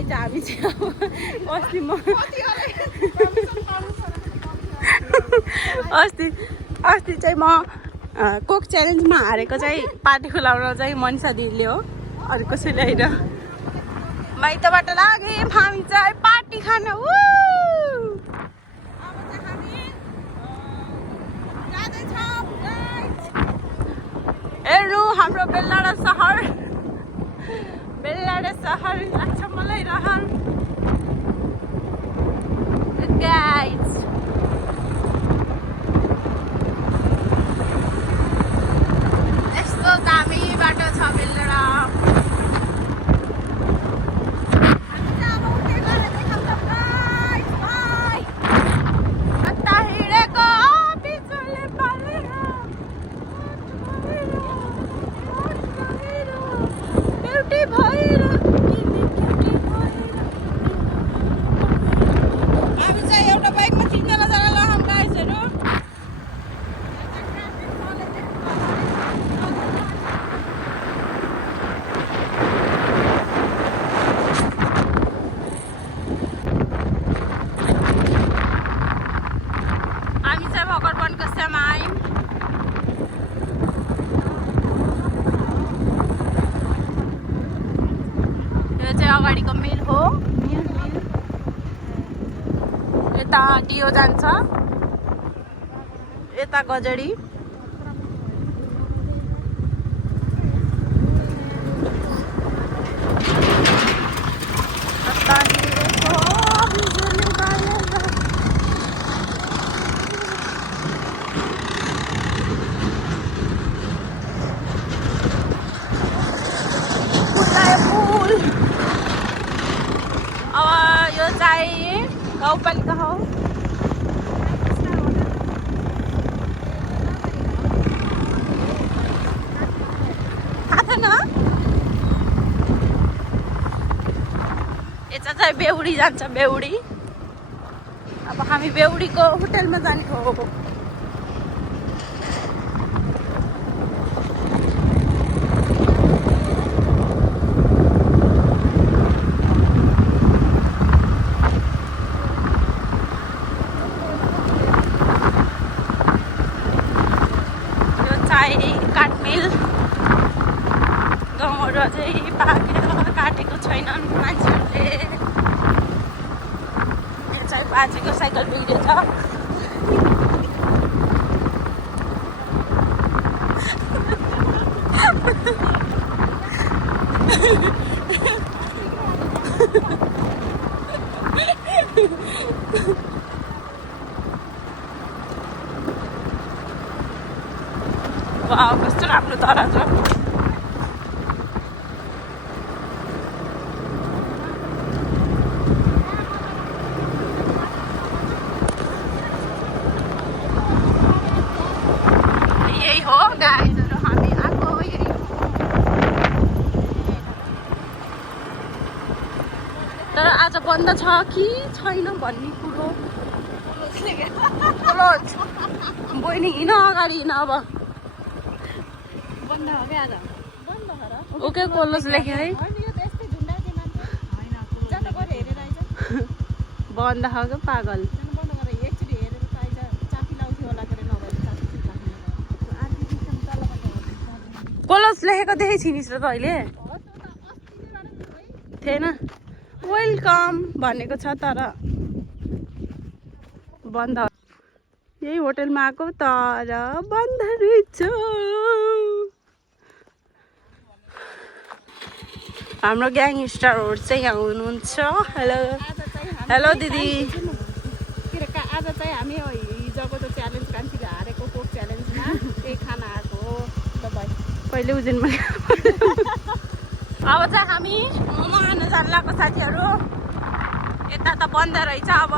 Guys हामी चाहिँ अब अस्ति चाहिँ म कोक च्यालेन्जमा हारेको चाहिँ पार्टी खुलाउन चाहिँ मनिषा दिदीले हो, अरू कसैले होइन। माइतबाट लाग्यो हामी चाहिँ पार्टी खान। हेर्नु हाम्रो बेलडाँडा सहर लाग्छ मलाई रहन गाइज। यस्तो दामी बाटो छ बेलडाँडा। अगाडिको मिल हो, यता डियो जान्छ, यता गजडी। गाउँपालिका हो। थाहा छैन यता चाहिँ बेहुडी जान्छ, बेहुडी। अब हामी बेहुडीको होटेलमा जाने हो। काठमिल गाउँहरू अझै काटेको छैनन् मान्छेहरूले। यो चाहिँ बाजेको साइकल बिग्रेछ। वाह कस्तो राम्रो तारा छ। यही हो गाइजहरू, हामी आएको यही हो। तर आज बन्द छ कि छैन भन्ने कुरो बहिनी हिँड अगाडि हिँड। अब ओके कोलोस लेख्यो है, बन्द हो क्या पागल। कोलोस लेखेको देखेको छिनिस् र तैँले थिएन? वेलकम भनेको छ तर बन्द। यही होटेलमा आएको तर बन्द रहेछ। हाम्रो ग्याङस्टरहरू चाहिँ यहाँ हुनुहुन्छ। हेलो हेलो दिदी। आज चाहिँ हामी हिजोको त्यो च्यालेन्ज कान्छीले हारेको कोक च्यालेन्जमा त्यही खाना आएको हो। पहिले उजेनमा अब चाहिँ हामी मोमो खान जानु लाग्यो साथीहरू। यता त बन्द रहेछ। अब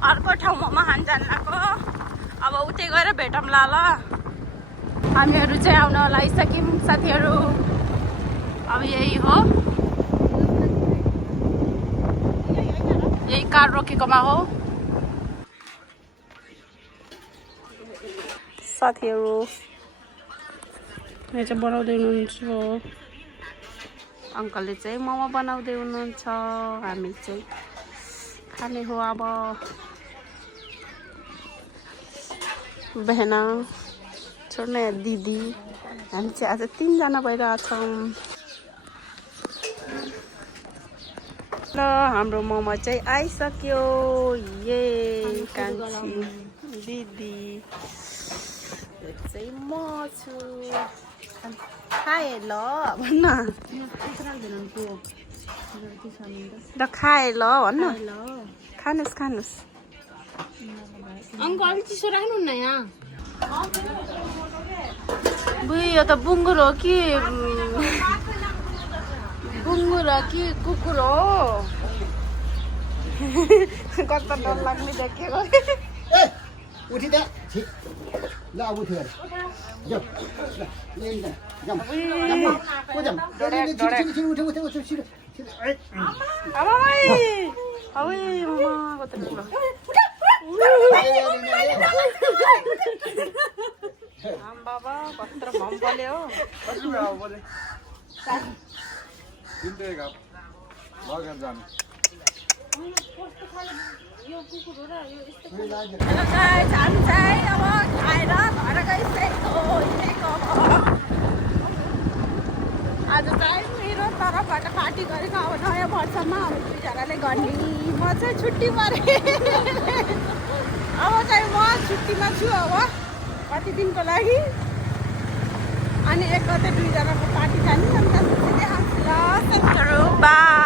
अर्को ठाउँ मोमो खान जानु लाग्यो। अब उतै गएर भेटौँला ल। हामीहरू चाहिँ आउन लागिसक्यौँ साथीहरू। अब यही हो, यही कार रोकेकोमा हो साथीहरू। यहाँ चाहिँ बनाउँदै हुनुहुन्छ। अङ्कलले चाहिँ मोमो बनाउँदै हुनुहुन्छ हामी चाहिँ खाने हो अब बहना छोड्ने दिदी हामी चाहिँ आज 3 जना भइरहेछौँ ल हाम्रो मोमो चाहिँ आइसक्यो ये कान्छी दिदी यो चाहिँ म छु खाए ल भन्न ल खाए ल भन्न खानुहोस् खानुहोस् अङ्कल चिसो राख्नुहुन्न यहाँ बुई यो त बुङ्गुर हो कि कुकुर हो कस्तो डर लाग्ने देखेको उठिदा ल अब उठ्यो जाऊ बाबा कत्रो भम पल्यो हेलो गाइस हामी चाहिँ अब खाएर घर गइसकेको आज चाहिँ मेरो तर्फबाट पार्टी गरेको अब नयाँ वर्षमा अब दुईजनाले गर्ने म चाहिँ छुट्टी परेँ अब चाहिँ म छुट्टीमा छु अब कति दिनको लागि अनि एक गते दुईजनाको पार्टी खाने अनि त्यसपछि आउँछु ल बाई